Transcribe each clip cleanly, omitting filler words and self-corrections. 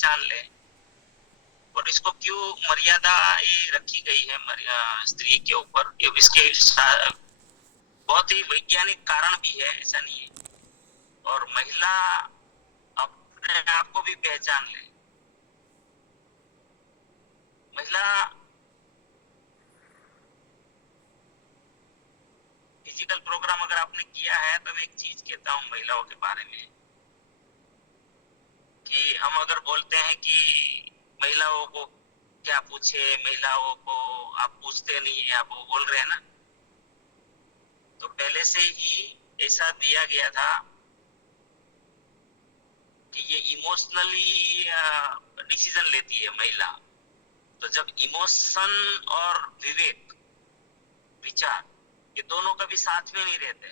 पहचान ले। और इसको क्यों मर्यादा ये रखी गई है स्त्री के ऊपर, इसके बहुत ही वैज्ञानिक कारण भी है, ऐसा नहीं है। और महिला अपने आप को भी पहचान ले। महिला फिजिकल प्रोग्राम अगर आपने किया है तो मैं एक चीज कहता हूँ महिलाओं के बारे में, कि हम अगर बोलते हैं कि महिलाओं को क्या पूछे, महिलाओं को आप पूछते नहीं है, आप वो बोल रहे हैं ना, तो पहले से ही ऐसा दिया गया था कि ये इमोशनली डिसीजन लेती है महिला। तो जब इमोशन और विवेक, विचार, ये दोनों कभी साथ में नहीं रहते।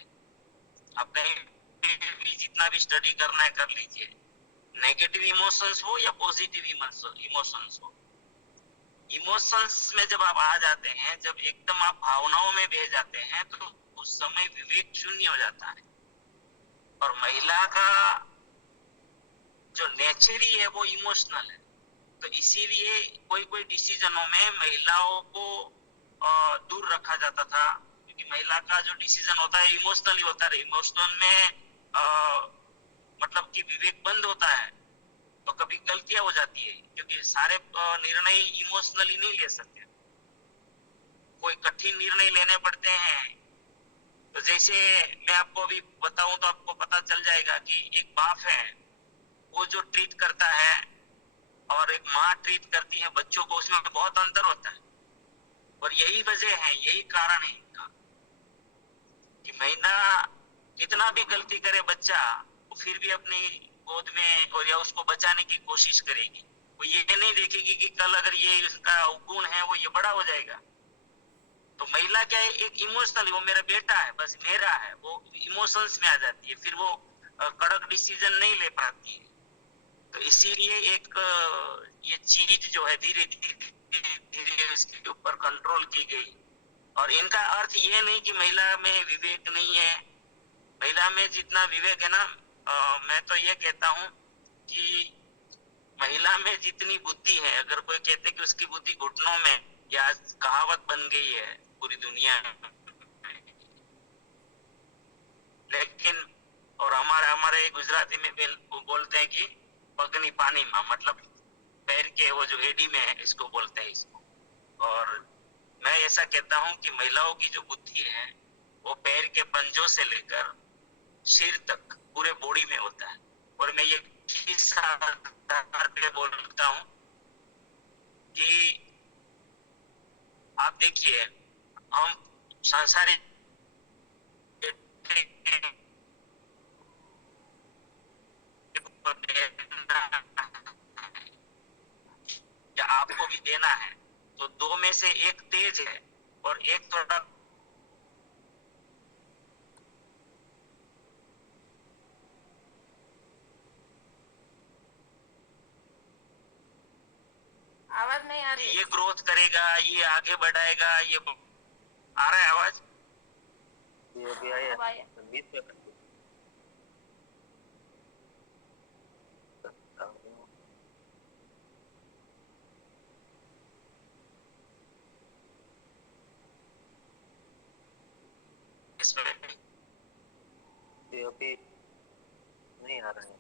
आप कहीं भी जितना भी स्टडी करना है कर लीजिए, नेगेटिव इमोशंस हो या पॉजिटिव इमोशंस हो, इमोशंस में जब आप आ जाते हैं, जब एकदम आप भावनाओं में बह जाते हैं, तो उस समय विवेक शून्य हो जाता है। और महिला का जो नेचर ही है वो इमोशनल है। तो इसीलिए कोई कोई डिसीजनों में महिलाओं को दूर रखा जाता था, क्योंकि महिला का जो डिसीजन होता है इमोशनली होता है। इमोशनल में मतलब कि विवेक बंद होता है, तो कभी गलतियां हो जाती है, क्योंकि सारे निर्णय इमोशनली नहीं ले सकते। कोई कठिन निर्णय लेने पड़ते हैं। तो जैसे मैं आपको अभी बताऊं तो आपको पता चल जाएगा कि एक बाप है, वो जो ट्रीट करता है और एक माँ ट्रीट करती है बच्चों को, उसमें बहुत अंतर होता है। और यही वजह है, यही कारण है इनका, कि महिला कितना भी गलती करे बच्चा, वो फिर भी अपनी गोद में और या उसको बचाने की कोशिश करेगी। वो ये नहीं देखेगी कि कल अगर ये इसका गुण है वो ये बड़ा हो जाएगा। तो महिला क्या है, एक इमोशनली, वो मेरा बेटा है, बस मेरा है, वो इमोशंस में आ जाती है, फिर वो कड़क डिसीजन नहीं ले पाती है। तो इसीलिए एक ये चीज जो है धीरे धीरे धीरे इसके ऊपर कंट्रोल की गई। और इनका अर्थ ये नहीं कि महिला में विवेक नहीं है। महिला में जितना विवेक है ना, मैं तो ये कहता हूँ कि महिला में जितनी बुद्धि है, अगर कोई कहते कि उसकी बुद्धि घुटनों में, या कहावत बन गई है पूरी दुनिया में, लेकिन और हमारे हमारे गुजराती में बोलते हैं कि पगनी पानी में, मतलब पैर के वो जो एडी में है, इसको बोलते हैं इसको। और मैं ऐसा कहता हूं कि महिलाओं की जो बुद्धि है वो पैर के पंजों से लेकर सिर तक पूरे बॉडी में होता है। और मैं ये किस आधार पे बोलता हूं कि आप देखिए, हम सांसारिक या आपको भी देना है, तो दो में से एक तेज है और एक थोड़ा। आवाज नहीं आ रही। ये ग्रोथ करेगा, ये आगे बढ़ाएगा, ये आ रहा है आवाज? ये अभी आया बीच में इसमें ये अभी नहीं आ रहा है।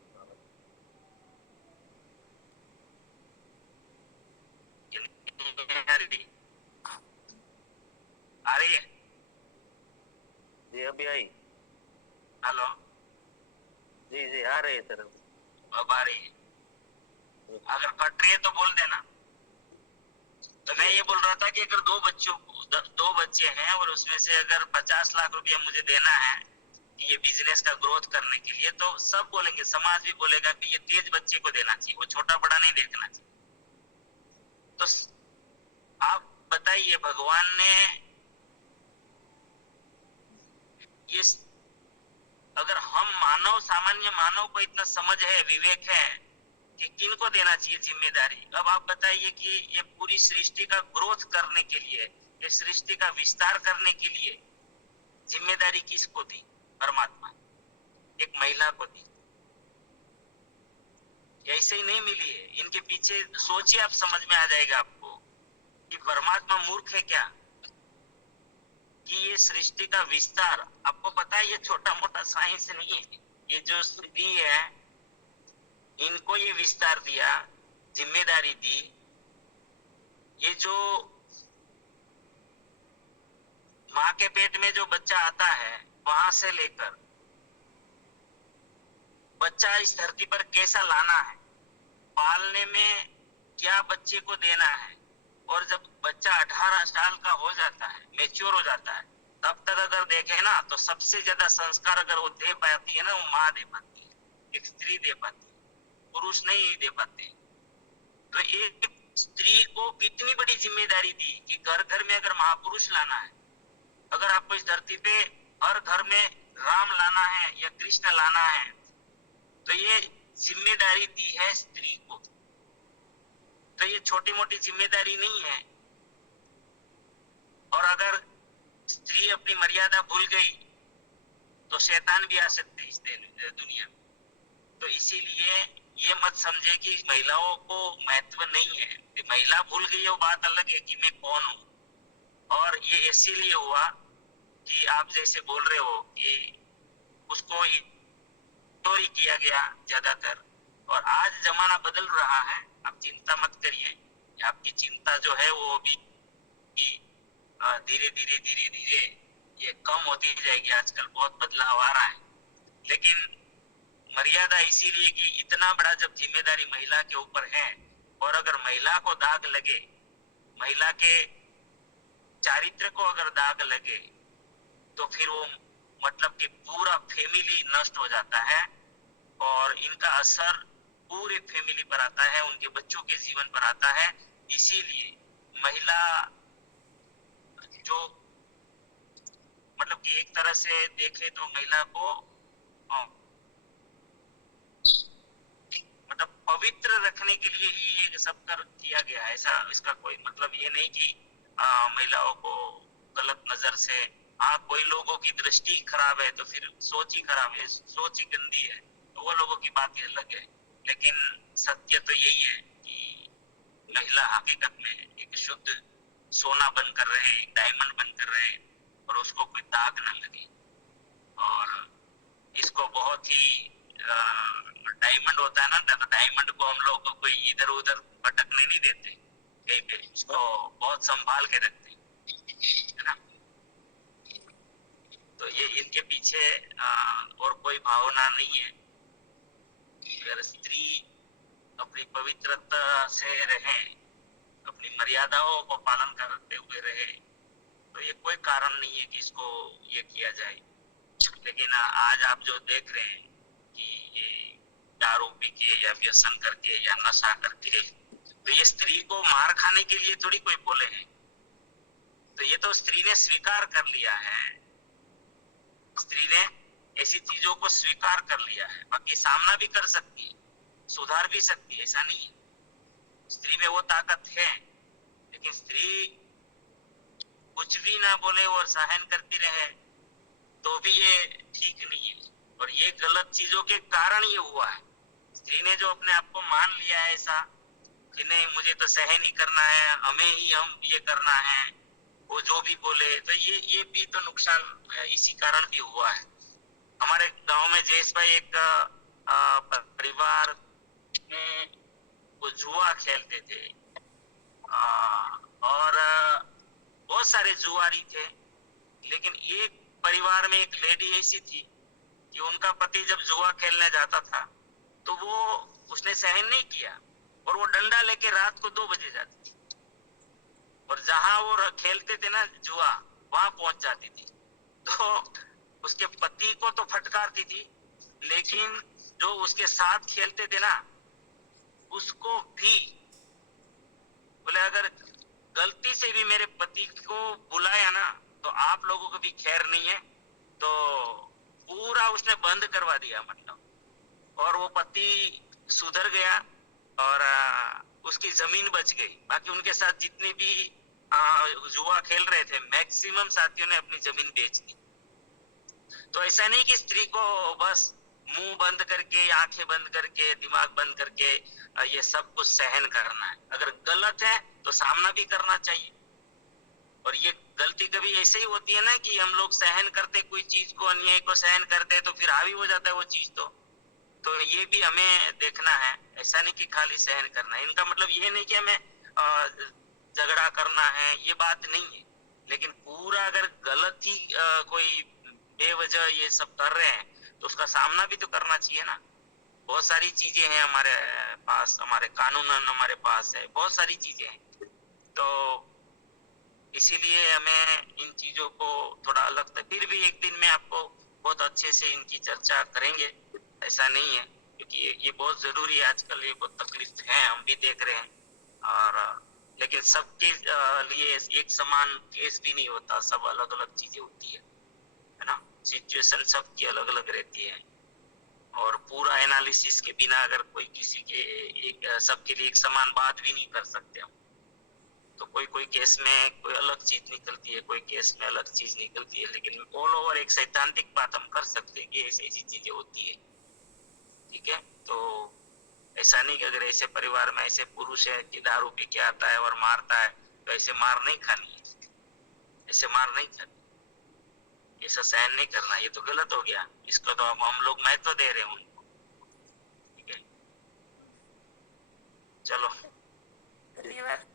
आ रही है? जी अभी आई। हेलो? जी जी आ रही है सर। अब आ रही है? अगर कट रही है तो बोल देना। तो मैं ये बोल रहा था कि अगर दो बच्चे हैं और उसमें से अगर 50 लाख रुपया मुझे देना है कि ये बिजनेस का ग्रोथ करने के लिए, तो सब बोलेंगे, समाज भी बोलेगा कि ये तेज बच्चे को देना चाहिए, वो छोटा बड़ा नहीं देखना चाहिए। तो आप बताइए, भगवान ने ये, अगर हम मानव, सामान्य मानव को इतना समझ है, विवेक है कि किनको देना चाहिए जिम्मेदारी, अब आप बताइए कि ये पूरी सृष्टि का ग्रोथ करने के लिए, ये सृष्टि का विस्तार करने के लिए जिम्मेदारी किसको दी? परमात्मा, एक महिला को दी। ऐसे ही नहीं मिली है। इनके पीछे सोचिए, आप समझ में आ जाएगा आपको कि परमात्मा मूर्ख है क्या, कि ये सृष्टि का विस्तार, आपको पता है ये छोटा मोटा साइंस नहीं है। ये जो स्त्री है इनको ये विस्तार दिया, जिम्मेदारी दी। ये जो माँ के पेट में जो बच्चा आता है वहां से लेकर बच्चा इस धरती पर कैसा लाना है, पालने में क्या बच्चे को देना है, और जब बच्चा 18 साल का हो जाता है, मैच्योर हो जाता है, तब तक अगर देखे ना तो सबसे ज्यादा संस्कार अगर वो दे पाती है ना, वो माँ दे पाती है, एक स्त्री दे पाती है, पुरुष नहीं दे पाते। तो एक स्त्री को कितनी बड़ी जिम्मेदारी दी कि घर घर में अगर महापुरुष लाना है, अगर आपको इस धरती पे हर घर में राम लाना है या कृष्ण लाना है, तो ये जिम्मेदारी दी है स्त्री को। तो ये छोटी मोटी जिम्मेदारी नहीं है। और अगर स्त्री अपनी मर्यादा भूल गई तो शैतान भी आ सकते हैं इस दुनिया में। तो इसीलिए ये मत समझे कि महिलाओं को महत्व नहीं है। महिला भूल गई वो बात अलग है कि मैं कौन हूं। और ये इसीलिए हुआ कि आप जैसे बोल रहे हो कि उसको इग्नोर किया गया ज्यादातर। और आज जमाना बदल रहा है, आप चिंता मत करिए। आपकी चिंता जो है वो भी धीरे धीरे ये कम होती जाएगी। आजकल बहुत बदलाव आ रहा है, लेकिन मर्यादा इसीलिए कि इतना बड़ा जब जिम्मेदारी महिला के ऊपर है, और अगर महिला को दाग लगे, महिला के चारित्र को अगर दाग लगे, तो फिर वो मतलब कि पूरा फैमिली नष्ट हो जाता है, और इनका असर पूरे फैमिली पर आता है, उनके बच्चों के जीवन पर आता है। इसीलिए महिला जो मतलब कि एक तरह से देखे तो महिला को मतलब पवित्र रखने के लिए ही ये सब कर किया गया है। ऐसा इसका कोई मतलब ये नहीं कि महिलाओं को गलत नजर से, कोई लोगों की दृष्टि खराब है तो फिर सोच ही खराब है, सोच ही गंदी है, तो वो लोगों की बात ही अलग है। लेकिन सत्य तो यही है कि महिला हकीकत में एक शुद्ध सोना बनकर रहे, डायमंड बनकर रहे, और उसको कोई दाग न लगे। और इसको बहुत ही डायमंड होता है ना, तो डायमंड को हम लोग को कोई इधर उधर भटकने नहीं देते, कहीं पे इसको बहुत संभाल के रखते है ना। तो ये इनके पीछे और कोई भावना नहीं है। अगर स्त्री अपनी पवित्रता से रहे, अपनी मर्यादाओं को पालन करते हुए रहे, तो ये कोई कारण नहीं है कि इसको ये किया जाए। लेकिन आज आप जो देख रहे हैं कि ये दारू पी के या व्यसन करके या नशा करके, तो ये स्त्री को मार खाने के लिए थोड़ी कोई बोले हैं। तो ये तो स्त्री ने स्वीकार कर लिया है, स्त्री ने ऐसी चीजों को स्वीकार कर लिया है। बाकी सामना भी कर सकती है, सुधार भी सकती है, ऐसा नहीं है। स्त्री में वो ताकत है, लेकिन स्त्री कुछ भी ना बोले और सहन करती रहे तो भी ये ठीक नहीं है। और ये गलत चीजों के कारण ये हुआ है। स्त्री ने जो अपने आप को मान लिया है ऐसा कि नहीं मुझे तो सहन ही करना है, हमें ही हम ये करना है, वो जो भी बोले, तो ये भी तो नुकसान इसी कारण भी हुआ है। हमारे गांव में जयेश भाई एक परिवार में वो जुआ खेलते थे, और बहुत सारे जुआरी थे। लेकिन एक परिवार में एक लेडी ऐसी थी कि उनका पति जब जुआ खेलने जाता था तो वो उसने सहन नहीं किया, और वो डंडा लेके रात को 2 बजे जाती थी, और जहां वो खेलते थे ना जुआ, वहां पहुंच जाती थी। तो उसके पति को तो फटकारती थी, लेकिन जो उसके साथ खेलते थे ना उसको भी बोले अगर गलती से भी मेरे पति को बुलाया ना तो आप लोगों को भी खैर नहीं है। तो पूरा उसने बंद करवा दिया मतलब। और वो पति सुधर गया और उसकी जमीन बच गई। बाकी उनके साथ जितने भी जुआ खेल रहे थे मैक्सिमम साथियों ने अपनी जमीन बेच दी। तो ऐसा नहीं कि स्त्री को बस मुंह बंद करके, आंखें बंद करके, दिमाग बंद करके ये सब कुछ सहन करना है। अगर गलत है तो सामना भी करना चाहिए। और ये गलती कभी ऐसे ही होती है ना कि हम लोग सहन करते कोई चीज को, अन्याय को सहन करते तो फिर हावी हो जाता है वो चीज। तो ये भी हमें देखना है। ऐसा नहीं कि खाली सहन करना है। इनका मतलब ये नहीं कि हमें झगड़ा करना है, ये बात नहीं है। लेकिन पूरा अगर गलत ही कोई बेवजह ये सब कर रहे हैं तो उसका सामना भी तो करना चाहिए ना। बहुत सारी चीजें हैं हमारे पास, हमारे कानून हमारे पास है, बहुत सारी चीजें हैं। तो इसीलिए हमें इन चीजों को थोड़ा अलग, फिर भी एक दिन में आपको बहुत अच्छे से इनकी चर्चा करेंगे, ऐसा नहीं है। क्योंकि ये बहुत जरूरी है आजकल, ये बहुत तकलीफ है, हम भी देख रहे हैं। और लेकिन सबके लिए एक समान केस भी नहीं होता, सब अलग अलग चीजें होती है ना। सिचुएशन सबकी अलग अलग रहती है। और पूरा एनालिसिस के बिना अगर कोई किसी के एक सबके लिए एक समान बात भी नहीं कर सकते हम। तो कोई कोई केस में कोई अलग चीज निकलती है, कोई केस में अलग चीज निकलती है। लेकिन ऑल ओवर एक सैद्धांतिक बात हम कर सकते हैं कि ऐसी ऐसी चीजें होती है। ठीक है, तो ऐसा नहीं कि अगर ऐसे परिवार में ऐसे पुरुष है कि दारू पी के आता है और मारता है तो ऐसे मार नहीं खानी है, ऐसे मार नहीं खानी, ऐसा सहन नहीं करना। ये तो गलत हो गया। इसको तो अब हम लोग महत्व दे रहे हैं उनको। ठीक है, चलो धन्यवाद।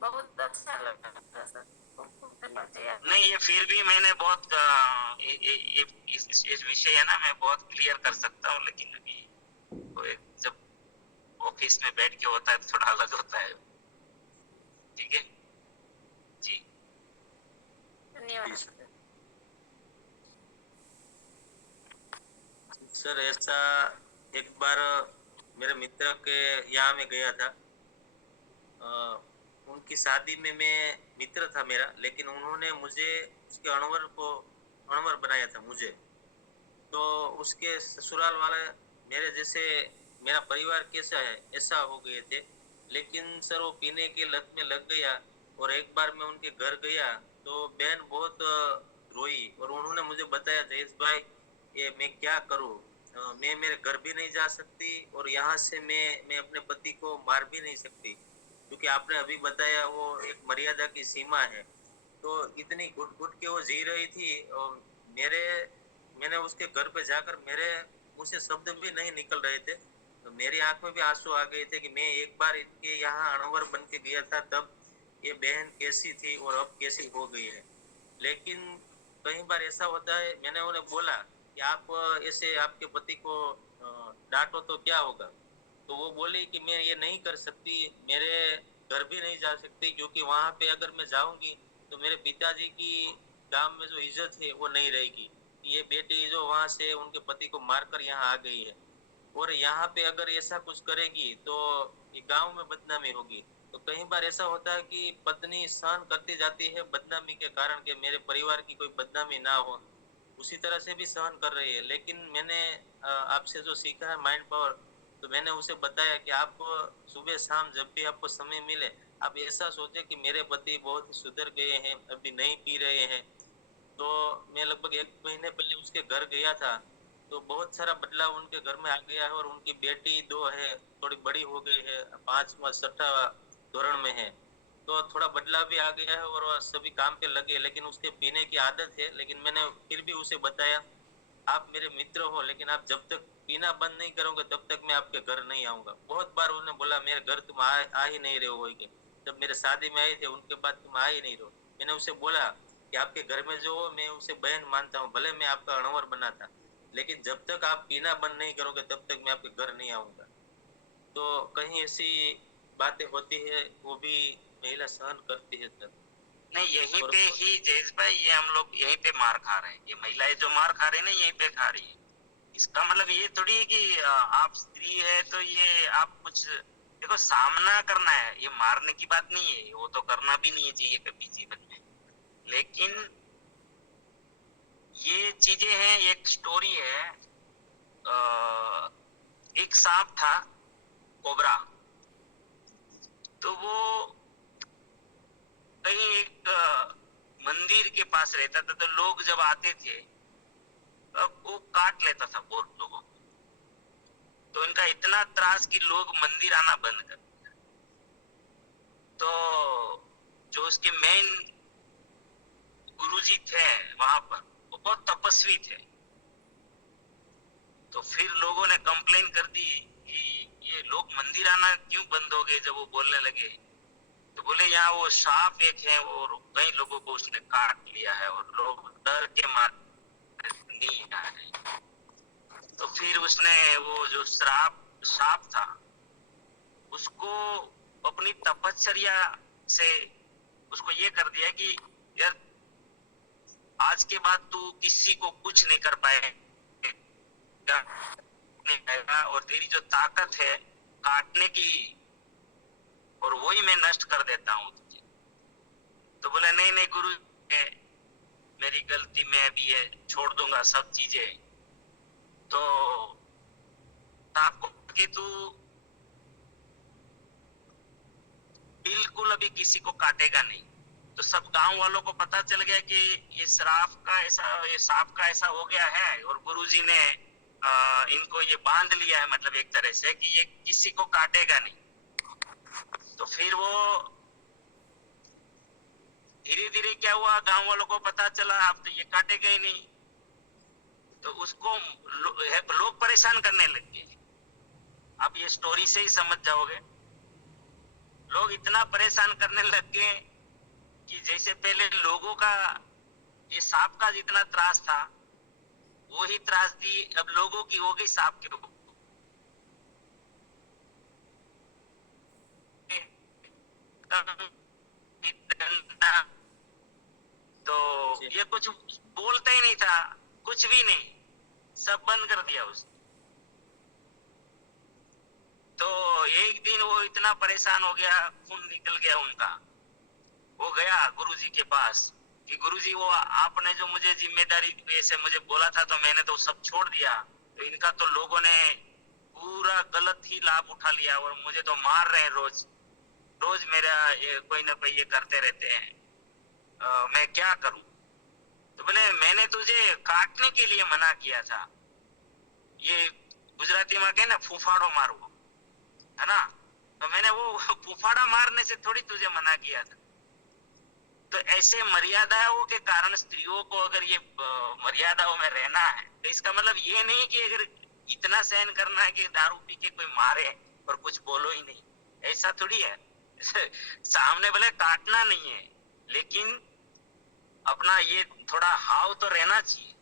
बहुत अच्छा लगा सर। नहीं, ये फिर भी मैंने बहुत इस विषय है ना, मैं बहुत क्लियर कर सकता हूँ। लेकिन अभी जब ऑफिस में बैठ के होता है तो थोड़ा अलग होता है। ठीक है जी, धन्यवाद सर। ऐसा एक बार मेरे मित्र के यहाँ में गया था। उनकी शादी में मैं मित्र था मेरा, लेकिन उन्होंने मुझे उसके अणवर बनाया था मुझे। तो उसके ससुराल वाले मेरे जैसे, मेरा परिवार कैसा है ऐसा हो गए थे। लेकिन सर वो पीने की लत में लग गया। और एक बार मैं उनके घर गया तो बहन बहुत रोई और उन्होंने मुझे बताया, जयेश भाई ये मैं क्या करूं, मैं मेरे घर भी नहीं जा सकती और यहाँ से मैं अपने पति को मार भी नहीं सकती, क्योंकि आपने अभी बताया वो एक मर्यादा की सीमा है। तो इतनी घुट घुट के वो जी रही थी। और मैंने उसके घर पे जाकर मेरे मुंह से शब्द भी नहीं निकल रहे थे। तो मेरी आंख में भी आंसू आ गए थे कि मैं एक बार इनके यहाँ अणवर बन के गया था, तब ये बहन कैसी थी और अब कैसी हो गई है। लेकिन कई बार ऐसा होता है, मैंने उन्हें बोला कि आप ऐसे आपके पति को डांटो तो क्या होगा। तो वो बोली कि मैं ये नहीं कर सकती, मेरे घर भी नहीं जा सकती, क्योंकि वहां पे अगर मैं जाऊंगी तो मेरे पिताजी की गांव में जो इज्जत है वो नहीं रहेगी। ये बेटी जो वहां से उनके पति को मारकर यहाँ आ गई है, और यहाँ पे अगर ऐसा कुछ करेगी तो ये गांव में बदनामी होगी। तो कई बार ऐसा होता है कि पत्नी सहन करती जाती है बदनामी के कारण, कि मेरे परिवार की कोई बदनामी ना हो, उसी तरह से भी सहन कर रही है। लेकिन मैंने आपसे जो सीखा है माइंड पावर, तो मैंने उसे बताया कि आप सुबह शाम जब भी आपको समय मिले, आप ऐसा सोचे कि मेरे पति बहुत सुधर गए हैं, अभी नहीं पी रहे हैं। तो मैं लगभग 1 महीने पहले उसके घर गया था, तो बहुत सारा बदलाव उनके घर में आ गया है। और उनकी बेटी 2 है, थोड़ी बड़ी हो गई है, 5वां 6वां धोरण में है। तो थोड़ा बदलाव भी आ गया है और सभी काम पे लगे। लेकिन उसके पीने की आदत है। लेकिन मैंने फिर भी उसे बताया, आप मेरे मित्र हो, लेकिन आप जब तक पीना बंद नहीं करोगे तब तक मैं आपके घर नहीं आऊंगा। बहुत बार उन्होंने बोला मेरे घर तुम आ ही नहीं रहे हो, जब मेरे शादी में आए थे उनके बाद तुम आ ही नहीं रहो। मैंने उसे बोला कि आपके घर में जो हो मैं उसे बहन मानता हूँ, भले मैं आपका अणवर बना था, लेकिन जब तक आप पीना बंद नहीं करोगे तब तक मैं आपके घर नहीं आऊंगा। तो कहीं ऐसी बातें होती है, वो भी महिला सहन करती है सर। नहीं, यहीं और पे ही जयेश भाई, ये हम लोग यहीं पे मार खा रहे हैं। ये महिलाएं जो मार खा रही है ना, यहीं पे खा रही है। इसका मतलब ये थोड़ी है कि आप स्त्री है तो ये आप कुछ, देखो सामना करना है, ये मारने की बात नहीं है, वो तो करना भी नहीं चाहिए कभी जीवन में। लेकिन ये चीजें हैं, एक स्टोरी है। एक सांप था, कोबरा। तो वो कहीं एक मंदिर के पास रहता था। तो लोग जब आते थे वो काट लेता था बहुत लोगों को। तो इनका इतना त्रास कि लोग मंदिर आना बंद कर दिया। तो जो उसके मेन गुरुजी थे वहां पर, वो बहुत तपस्वी थे। तो फिर लोगों ने कंप्लेन कर दी कि ये लोग मंदिर आना क्यों बंद हो गए। जब वो बोलने लगे तो बोले यहाँ वो सांप एक है और कई लोगों को उसने काट लिया है और लोग डर के मारे नहीं आ रहे। तो फिर उसने वो जो सांप था उसको अपनी तपश्चर्या से उसको ये कर दिया कि यार आज के बाद तू किसी को कुछ नहीं कर पाएगा और तेरी जो ताकत है काटने की और वही मैं नष्ट कर देता हूँ तुझे। तो बोला नहीं नहीं गुरु, मेरी गलती में अभी है, छोड़ दूंगा सब चीजें। तो आपको कि तू बिल्कुल अभी किसी को काटेगा नहीं। तो सब गांव वालों को पता चल गया कि ये सांप का ऐसा हो गया है और गुरुजी ने इनको ये बांध लिया है, मतलब एक तरह से कि ये किसी को काटेगा नहीं। तो फिर वो धीरे धीरे क्या हुआ, गांव वालों को पता चला अब तो ये काटेगा ही नहीं। तो उसको लोग परेशान करने लग गए। अब ये स्टोरी से ही समझ जाओगे, लोग इतना परेशान करने लग गए कि जैसे पहले लोगों का ये सांप का जितना त्रास था वही त्रासदी अब लोगों की हो गई सांप के ऊपर। तो ये कुछ बोलता ही नहीं था, कुछ भी नहीं, सब बंद कर दिया उसने। तो एक दिन वो इतना परेशान हो गया, खून निकल गया उनका। वो गया गुरुजी के पास कि गुरुजी वो आपने जो मुझे जिम्मेदारी ऐसे मुझे बोला था तो मैंने तो सब छोड़ दिया, तो इनका तो लोगों ने पूरा गलत ही लाभ उठा लिया और मुझे तो मार रहे हैं रोज रोज, मेरा कोई ना कोई ये करते रहते हैं, मैं क्या करूं। तो बोले मैंने तुझे काटने के लिए मना किया था, ये गुजराती में कहे ना फूफाड़ो मारवो, है ना। तो मैंने वो फूफाड़ा मारने से थोड़ी तुझे मना किया था। तो ऐसे मर्यादाओं के कारण स्त्रियों को अगर ये मर्यादाओं में रहना है तो इसका मतलब ये नहीं कि अगर इतना सहन करना है कि दारू पी के कोई मारे और कुछ बोलो ही नहीं, ऐसा थोड़ी है। सामने भले काटना नहीं है लेकिन अपना ये थोड़ा हाव तो रहना चाहिए,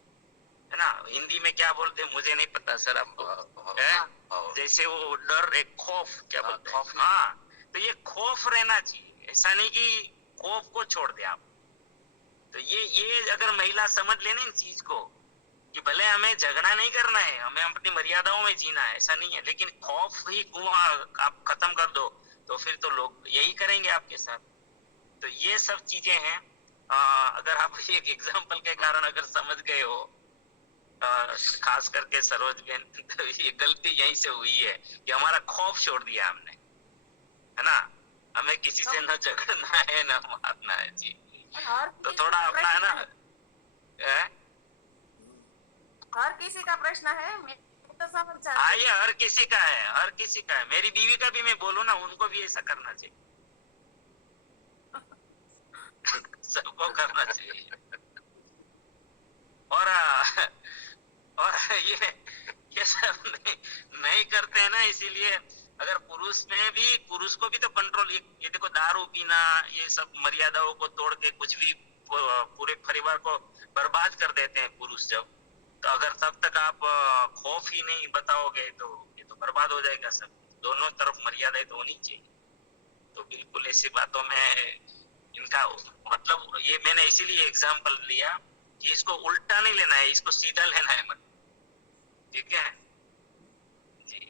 है ना। हिंदी में क्या बोलते हैं मुझे नहीं पता सर, आपको जैसे वो डर, एक खौफ, क्या बोलते हैं, हाँ। तो ये खौफ रहना चाहिए, ऐसा नहीं कि खौफ को छोड़ दे आप। तो ये अगर महिला समझ लेने इन चीज को कि भले हमें झगड़ा नहीं करना है, हमें अपनी मर्यादाओं में जीना है, ऐसा नहीं है, लेकिन खौफ ही कुआं आप खत्म कर दो तो फिर तो लोग यही करेंगे आपके साथ। तो ये सब चीजें हैं। अगर आप एक एग्जाम्पल के कारण अगर समझ गए हो, खास करके सरोज बहन, तो ये गलती यहीं से हुई है कि हमारा खौफ छोड़ दिया हमने, है ना। हमें किसी से न झगड़ना है न मारना है जी। तो थोड़ा अपना है ना, हर किसी का प्रश्न है, मैं तो समझ जाती हाँ ये हर किसी का है, हर किसी का है। मेरी बीवी का भी मैं बोलूँ ना, उनको भी ऐसा करना चाहिए। सबको करना चाहिए। और ये सब नहीं करते हैं ना, इसीलिए अगर पुरुष को भी तो कंट्रोल, ये देखो दारू पीना, ये सब मर्यादाओं को तोड़ के कुछ भी पूरे परिवार को बर्बाद कर देते हैं पुरुष जब। तो अगर तब तक आप खौफ ही नहीं बताओगे तो ये तो बर्बाद हो जाएगा सब। दोनों तरफ मर्यादाएं तो होनी चाहिए। तो बिल्कुल ऐसी बातों में इनका मतलब, ये मैंने इसीलिए एग्जाम्पल लिया कि इसको उल्टा नहीं लेना है, इसको सीधा लेना है, ठीक है जी।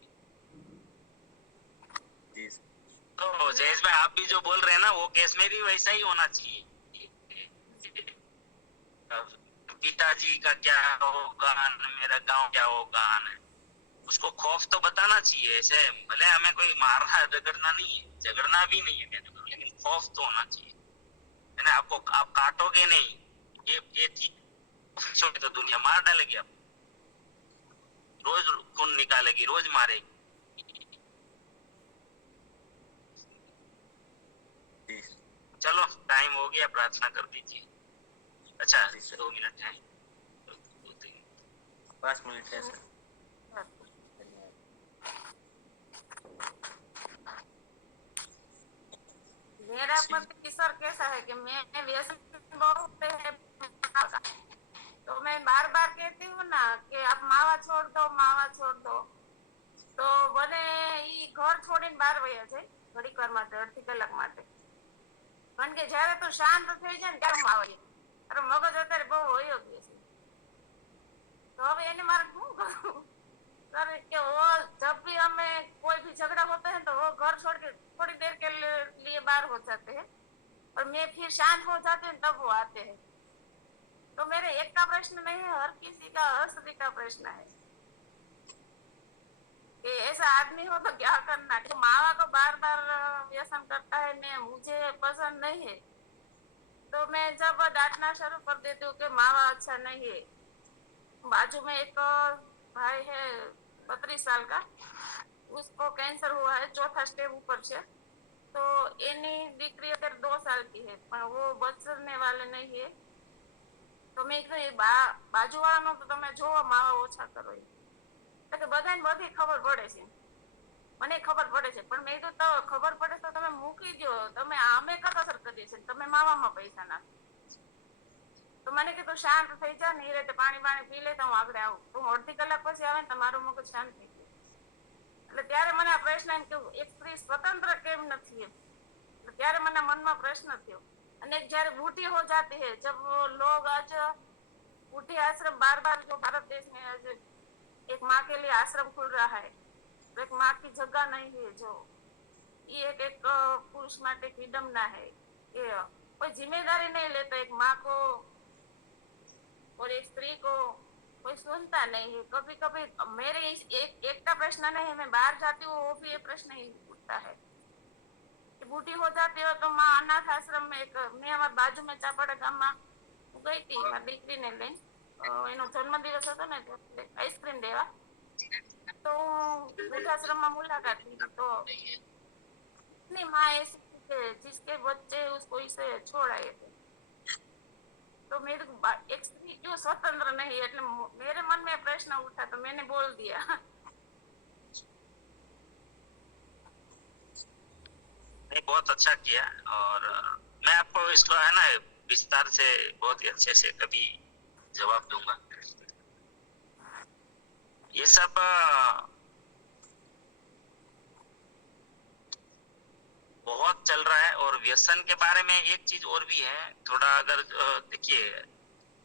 तो जयेश भाई आप भी जो बोल रहे हैं ना, वो केस में भी वैसा ही होना चाहिए। पिताजी का क्या होगा, मेरा गांव क्या होगा, उसको खौफ तो बताना चाहिए। ऐसे भले हमें कोई मारना झगड़ना नहीं है, झगड़ना भी नहीं है मेरे को, लेकिन खौफ तो होना चाहिए, है ना। आप काटोगे नहीं, ये ठीक छोटे तो दुनिया मार डालेगी आप। रोज खून निकालेगी, रोज मारेगी। जी चलो टाइम हो गया, प्रार्थना कर दीजिए। अच्छा जी सर, 2 मिनट है। 5 मिनट है सर। मेरा जी पति सर कैसा है कि मैं व्यसन बहुत है मावा का। तो मैं बार बार कहती हूँ ना कि आप मावा छोड़ दो, मावा छोड़ दो, તો મને ઈ ઘર છોડીને બહાર વયા જાય ઘડીક વાર માટે, અડધી કલાક માટે. કારણ કે જયારે તું શાંત થઈ જાય ને ત્યારે હું આવે. તારો મગજ અત્યારે બહુ વયો ગયો છે. તો હવે એને મારે શું કરવું? सर कि वो जब भी हमें कोई भी झगड़ा होता है तो वो घर छोड़ के थोड़ी देर के लिए बाहर हो जाते हैं और मैं फिर शांत हो जाती हूँ तब वो आते हैं. तो मेरे एक का प्रश्न नहीं है, हर किसी का, हर सभी का प्रश्न है कि ऐसा आदमी हो तो क्या करना. जो मावा को बार बार व्यसन करता है, मैं मुझे पसंद नहीं है, तो मैं जब डांटना शुरू कर देती हूँ कि मावा अच्छा नहीं है. बाजू में एक भाई है 32 साल का, उसको कैंसर हुआ है, चौथा स्टेप ऊपर છે. तो એની દીકરી અત્યારે 2 साल की है પણ वो બચने वाले नहीं है. તો મેં કીધું એ બાજુવાળાનો તો તમે જોવો માવા ઓછા કરો. એટલે બધાને બધી ખબર પડે છે, મને ખબર પડે છે, પણ મેં કીધું તો ખબર પડે તો તમે મૂકી દો. તમે અમે કસર કરીએ છીએ, તમે માવામાં પૈસા નાખો. તો મને કીધું શાંત થઈ જા ને, એ રીતે પાણી પાણી પી લે તો હું આગળ આવું. તો હું અડધી કલાક પછી આવે ને તો મારું મગજ શાંત થઈ ગયું. એટલે ત્યારે મને આ પ્રશ્ન એમ કે એક સ્ત્રી સ્વતંત્ર કેમ નથી એમ. ત્યારે મને મનમાં પ્રશ્ન થયો. અને જ્યારે बूढ़ी हो जाती है, जब वो लोग आज बूढ़ी आश्रम बार बार जो भारत देश में आज एक माँ के लिए आश्रम खुल रहा है, तो एक माँ की जगह नहीं है, जो ये एक पुरुष માટે વિડંબના है कि कोई जिम्मेदारी नहीं लेता एक माँ को और एक स्त्री को, कोई सुनता नहीं है. कभी कभी मेरे एक का प्रश्न नहीं है, मैं बाहर जाती हूँ वो भी ये प्रश्न ही उठता है कि बूढ़ी हो जाती हो तो माँ अनाथ आश्रम में एक, मैं हमारे बाजू में चापाड़ा गाम में गई थी મારી દીકરીને લઈને, એનો જન્મદિવસ હતો ને એટલે આઈસ્ક્રીમ દેવા. તો હું વૃદ્ધાશ્રમમાં મુલાકાત લીધી. તો अपनी माँ ऐसी थी कि जिसके बच्चे उसको इसे छोड़ाए थे. तो मेरे एक स्त्री क्यों स्वतंत्र नहीं, એટલે मेरे मन में प्रश्न उठा तो मैंने बोल दिया. नहीं, बहुत अच्छा किया। और मैं आपको इसको है ना विस्तार से बहुत ही अच्छे से कभी जवाब दूंगा। ये सब बहुत चल रहा है। और व्यसन के बारे में एक चीज और भी है, थोड़ा अगर देखिए,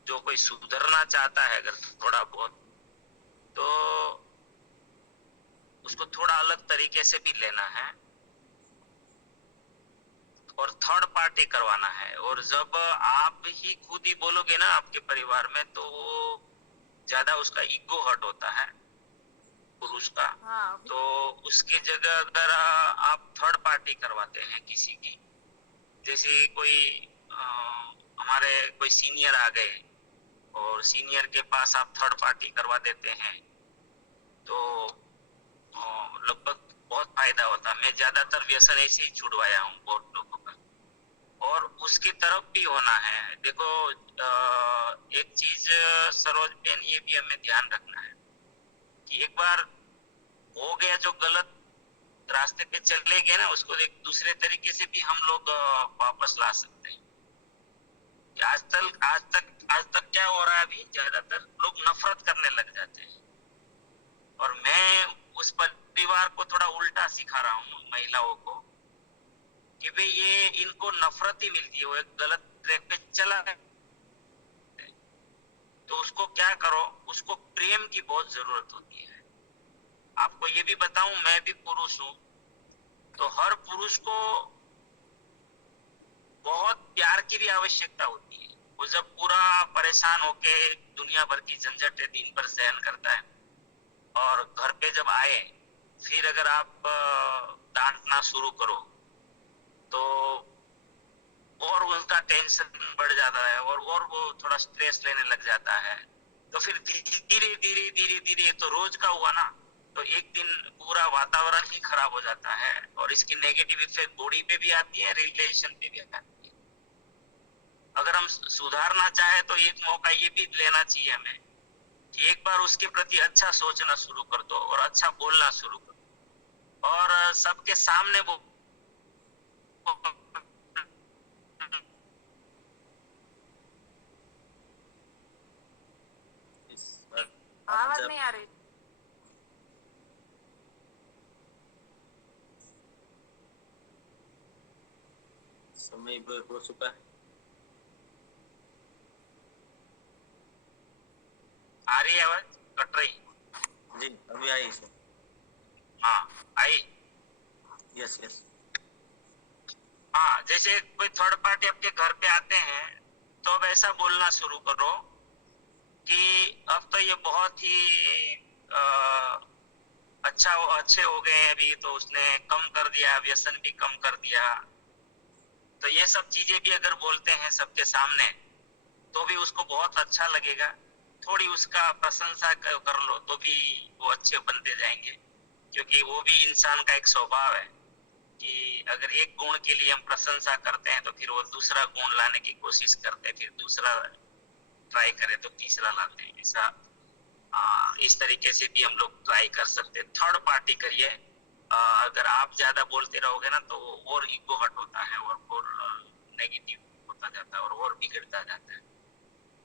जो कोई सुधरना चाहता है अगर थोड़ा बहुत, तो उसको थोड़ा अलग तरीके से भी लेना है और थर्ड पार्टी करवाना है। और जब आप ही खुद ही बोलोगे ना आपके परिवार में, तो वो ज्यादा उसका ईगो हर्ट होता है पुरुष का। हाँ, तो उसकी जगह अगर आप थर्ड पार्टी करवाते हैं किसी की, जैसे कोई हमारे कोई सीनियर आ गए और सीनियर के पास आप थर्ड पार्टी करवा देते हैं, तो लगभग बहुत फायदा होता है। मैं ज्यादातर व्यसन ऐसे ही छुड़वाया हूँ बहुत लोगों का। और उसकी तरफ भी होना है। देखो एक चीज सरोज बेन, ये भी हमें ध्यान रखना है कि एक बार हो गया जो गलत रास्ते पे चले गए ना, उसको एक दूसरे तरीके से भी हम लोग वापस ला सकते हैं। आज तक क्या हो रहा है, अभी ज्यादातर लोग नफरत करने लग जाते हैं। और मैं उस परिवार को थोड़ा उल्टा सिखा रहा हूँ महिलाओं को कि भाई ये इनको नफरत ही मिलती है, वो एक गलत ट्रैक पे चला है तो उसको क्या करो, उसको प्रेम की बहुत जरूरत होती है। आपको ये भी बताऊं, मैं भी पुरुष हूं, तो हर पुरुष को बहुत प्यार की भी आवश्यकता होती है। वो जब पूरा परेशान होके दुनिया भर की झंझटें दिन भर सहन करता है और घर पे जब आए फिर अगर आप डांटना शुरू करो तो और उनका टेंशन बढ़ जाता है और वो थोड़ा स्ट्रेस लेने लग जाता है। तो फिर धीरे धीरे धीरे धीरे तो रोज का हुआ ना, तो एक दिन पूरा वातावरण ही खराब हो जाता है और इसकी नेगेटिव इफेक्ट बॉडी पे भी आती है, रिलेशन पे भी आती है। अगर हम सुधारना चाहे तो एक मौका ये भी लेना चाहिए हमें कि एक बार उसके प्रति अच्छा सोचना शुरू कर दो और अच्छा बोलना शुरू कर दो और सबके सामने वो इस बात आवाज जब नहीं आ रही। समय हो चुका है। आ रही है आवाज, कट रही? जी अभी आई सर। हाँ आई। Yes yes. हाँ, जैसे कोई थर्ड पार्टी आपके घर पे आते हैं तो अब ऐसा बोलना शुरू करो कि अब तो ये बहुत ही अच्छे हो गए हैं, अभी तो उसने कम कर दिया, व्यसन भी कम कर दिया। तो ये सब चीजें भी अगर बोलते हैं सबके सामने तो भी उसको बहुत अच्छा लगेगा। थोड़ी उसका प्रशंसा कर लो तो भी वो अच्छे बनते जाएंगे, क्योंकि वो भी इंसान का एक स्वभाव है कि अगर एक गुण के लिए हम प्रशंसा करते हैं तो फिर वो दूसरा गुण लाने की कोशिश करते हैं, फिर दूसरा ट्राई करें तो तीसरा लाते हैं। ऐसा इस तरीके से भी हम लोग ट्राई कर सकते हैं। थर्ड पार्टी करिए। अगर आप ज्यादा बोलते रहोगे ना तो और ईगो हट होता है और नेगेटिव होता जाता है और बिगड़ता जाता है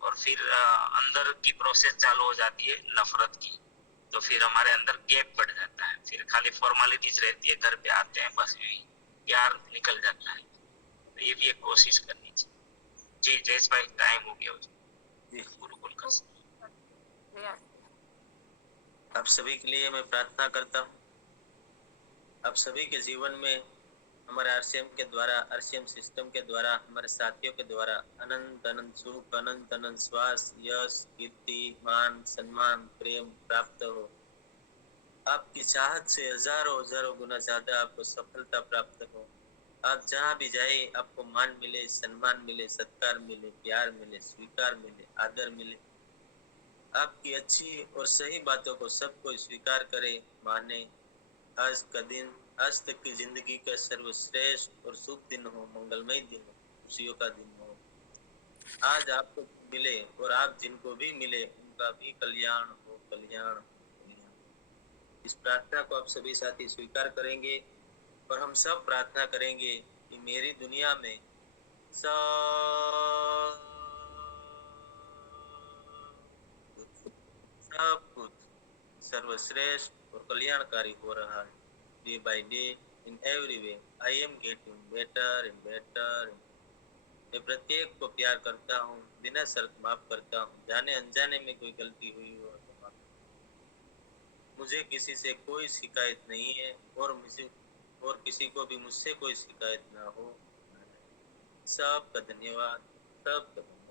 और फिर अंदर की प्रोसेस चालू हो जाती है नफरत की। तो फिर हमारे अंदर गैप बढ़ जाता है, फिर खाली फॉर्मेलिटीज रहती है, घर पे आते हैं बस यही प्यार निकल जाता है। तो ये भी एक कोशिश करनी चाहिए। जी जयेश भाई, टाइम हो गया जी गुरुकुल का। आप सभी के लिए मैं प्रार्थना करता हूँ, आप सभी के जीवन में हमारे आरसीएम के द्वारा, आरसीएम सिस्टम के द्वारा, हमारे साथियों के द्वारा अनंत अनंत सुख, अनंत अनंत स्वास्थ्य, यश, कीर्ति, मान, सम्मान, प्रेम प्राप्त हो। आपकी चाहत से हजारों हजारों गुना ज्यादा आपको सफलता प्राप्त हो। आप जहाँ भी जाए आपको मान मिले, सम्मान मिले, सत्कार मिले, प्यार मिले, स्वीकार मिले, आदर मिले। आपकी अच्छी और सही बातों को सब कोई स्वीकार करे, माने। आज का दिन, आज तक की जिंदगी का सर्वश्रेष्ठ और शुभ दिन हो, मंगलमय दिन हो, खुशियों का दिन हो। आज आपको मिले और आप जिनको भी मिले उनका भी कल्याण हो, कल्याण हो, कल्याण। इस प्रार्थना को आप सभी साथी स्वीकार करेंगे और हम सब प्रार्थना करेंगे कि मेरी दुनिया में सब कुछ सर्वश्रेष्ठ और कल्याणकारी हो रहा है। Day by day, in every way I am getting better and better. मैं प्रत्येक को प्यार करता हूँ, बिना शर्त माफ करता हूँ। जाने अनजाने में कोई गलती हुई हो तो माफ। मुझे किसी से कोई शिकायत नहीं है और मुझे और किसी को भी मुझसे कोई शिकायत ना हो। सबका धन्यवाद, सबका धन्यवाद।